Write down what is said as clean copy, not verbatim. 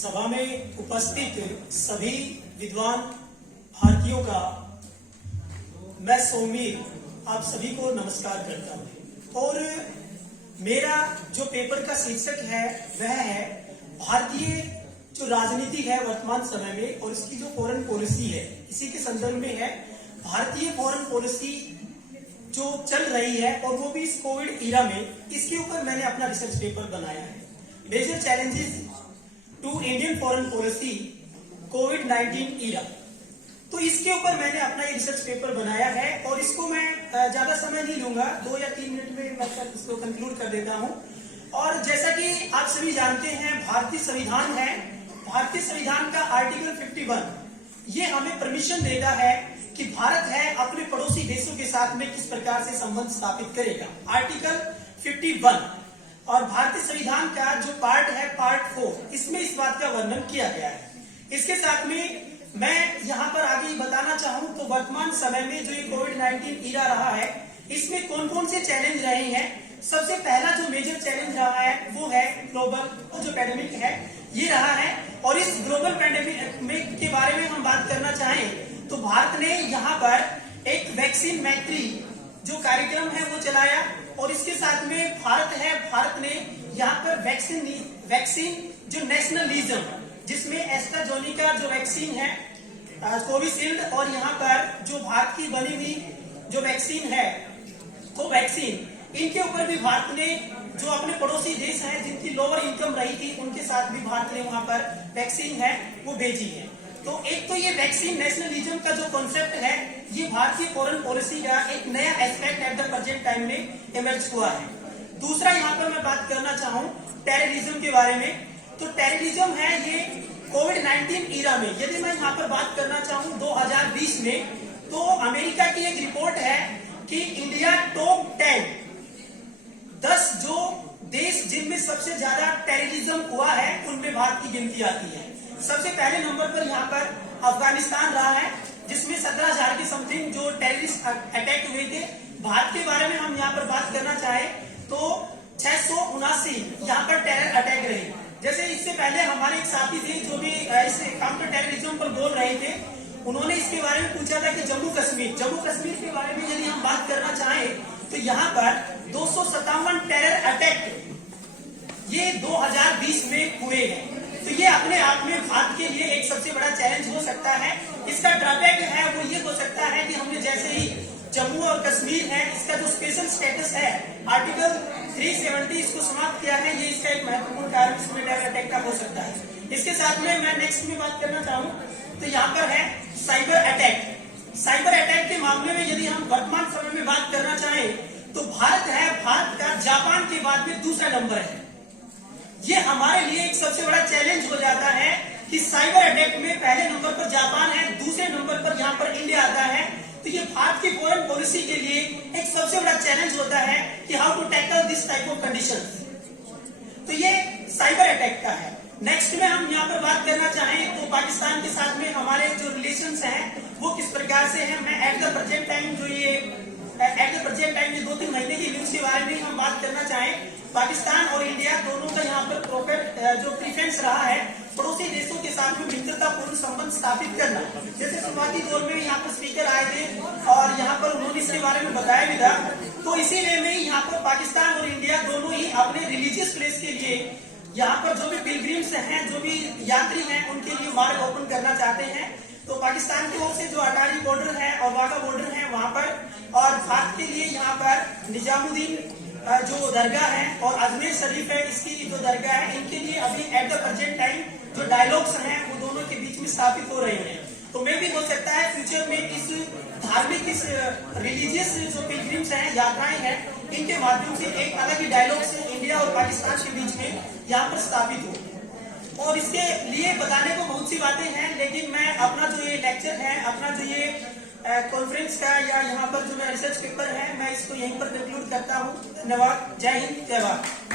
सभा में उपस्थित सभी विद्वान भारतीयों का मैं सौमीर आप सभी को नमस्कार करता हूं। और मेरा जो पेपर का शीर्षक है वह है भारतीय जो राजनीति है वर्तमान समय में और इसकी जो फॉरेन पॉलिसी है, इसी के संदर्भ में है भारतीय फॉरेन पॉलिसी जो चल रही है और वो भी इस कोविड ईरा में। इसके ऊपर मैंने अपना रिसर्च पेपर बनाया है, major challenges to Indian foreign policy कोविड-19 ईरा। तो इसके ऊपर मैंने अपना ये रिसर्च पेपर बनाया है और इसको मैं ज्यादा समय नहीं लूंगा, 2 या 3 मिनट में मैं इसको कंक्लूड कर देता हूं। और जैसा कि आप सभी जानते हैं, भारतीय संविधान है, भारतीय संविधान का आर्टिकल 51 ये हमें परमिशन देता है कि भारत है अपने पड़ोसी देशों के साथ में किस प्रकार से संबंध स्थापित करेगा। आर्टिकल 51 और भारतीय संविधान का जो पार्ट है पार्ट 4, इसमें इस बात का वर्णन किया गया है। इसके साथ में मैं यहाँ पर आगे बताना चाहूँ तो वर्तमान समय में जो ये कोविड-19 ईरा रहा है, इसमें कौन कौन से चैलेंज रहे हैं। सबसे पहला जो मेजर चैलेंज रहा है वो है ग्लोबल जो पैंडेमिक है ये रहा है। और इस ग्लोबल पैंडेमिक के बारे में हम बात करना चाहें तो भारत ने यहाँ पर एक वैक्सीन मैत्री जो कार्यक्रम है वो चलाया और इसके साथ में भारत ने यहाँ पर वैक्सीन जो नेशनलिज्म जिसमें एस्ट्राजेनेका जो वैक्सीन है कोविशील्ड और यहाँ पर जो भारत की बनी हुई जो वैक्सीन है कोवैक्सीन, इनके ऊपर भी भारत ने जो अपने पड़ोसी देश हैं जिनकी लोअर इनकम रही थी उनके साथ भी भारत ने वहां पर वैक्सीन है वो भेजी है। तो एक तो ये वैक्सीन नेशनलिज्म का जो कॉन्सेप्ट है ये भारतीय फॉरेन पॉलिसी का एक नया aspect at the present time में इमर्ज हुआ है। दूसरा यहाँ पर मैं बात करना चाहूँ टेररिज्म के बारे में। तो टेररिज्म है ये कोविड-19 ईरा में, यदि मैं यहाँ पर बात करना चाहूँ 2020 में, तो अमेरिका की एक रिपोर्ट है कि इंडिया टॉप 10 जो देश जिनमें सबसे ज्यादा टेररिज्म हुआ है उनमें भारत की गिनती आती है। सबसे पहले नंबर पर यहाँ पर अफगानिस्तान रहा है जिसमें 17,000 के समथिंग जो टेररिस्ट अटैक हुए थे। भारत के बारे में हम यहाँ पर बात करना चाहे तो 679 यहाँ पर टेरर अटैक रहे। जैसे इससे पहले हमारे एक साथी थे जो भी इस काउंटर टेररिज्म पर बोल रहे थे, उन्होंने इसके बारे में पूछा था कि जम्मू कश्मीर के बारे में यदि हम बात करना चाहें तो यहाँ पर 257 टेरर अटैक ये 2020 में हुए हैं। तो ये अपने आप में भारत के लिए एक सबसे बड़ा चैलेंज हो सकता है। इसका ड्रॉबैक है वो ये हो सकता है कि हमने जैसे ही जम्मू और कश्मीर है इसका जो स्पेशल स्टेटस है आर्टिकल 370 इसको समाप्त किया है, ये इसका एक महत्वपूर्ण कारण इसमें टेरर अटैक का हो सकता है। इसके साथ में मैं नेक्स्ट में बात करना चाहूँ तो यहाँ पर है साइबर अटैक। साइबर अटैक के मामले में यदि हम वर्तमान समय में बात करना चाहें तो भारत का जापान के बाद में दूसरा नंबर है। ये हमारे लिए एक सबसे बड़ा चैलेंज हो जाता है कि साइबर अटैक में पहले नंबर पर जापान है, दूसरे नंबर पर यहाँ पर इंडिया आता है। तो ये भारत की फॉरेन पॉलिसी के लिए एक सबसे बड़ा चैलेंज होता है कि how to tackle this type of condition. तो ये साइबर अटैक का है। नेक्स्ट में हम यहाँ पर बात करना चाहें तो पाकिस्तान के साथ में हमारे जो रिलेशंस हैं वो किस प्रकार से हैं। मैं एट द प्रेजेंट टाइम ये 2-3 महीने की न्यूज के बारे में हम बात करना चाहें, पाकिस्तान और इंडिया दोनों का यहाँ पर प्रॉपर जो प्रीफरेंस रहा है पड़ोसी देशों के साथ में मित्रतापूर्ण संबंध स्थापित करना। जैसे शुरुआती दौर में यहाँ पर स्पीकर आए थे और यहाँ पर उन्होंने इसके बारे में बताया भी था। तो इसी वे में यहाँ पर पाकिस्तान और इंडिया दोनों ही अपने रिलीजियस प्लेस के लिए यहाँ पर जो भी पिलग्रिम्स हैं, जो भी यात्री हैं, उनके लिए मार्ग ओपन करना चाहते हैं। तो पाकिस्तान की ओर से जो अटारी बॉर्डर है और वाघा बॉर्डर है वहां पर, और भारत के लिए यहाँ पर निजामुद्दीन जो दरगाह है और अजमेर शरीफ है इसकी जो दरगाह है, इनके लिए अभी एट द प्रेजेंट टाइम जो डायलॉग्स हैं वो दोनों के बीच में स्थापित हो रहे हैं। तो मे भी हो सकता है फ्यूचर में इस धार्मिक इस रिलीजियस जो पिलग्रिम्स हैं, यात्राएं हैं, इनके माध्यम से एक अलग ही डायलॉग्स इंडिया और पाकिस्तान के बीच में यहाँ पर स्थापित हो। और इसके लिए बताने को बहुत सी बातें हैं, लेकिन मैं अपना जो ये लेक्चर है, अपना जो ये कॉन्फ्रेंस का या यहाँ पर जो मेरा रिसर्च पेपर है, मैं इसको यहीं पर कंक्लूड करता हूँ। धन्यवाद। जय हिंद, जय भारत।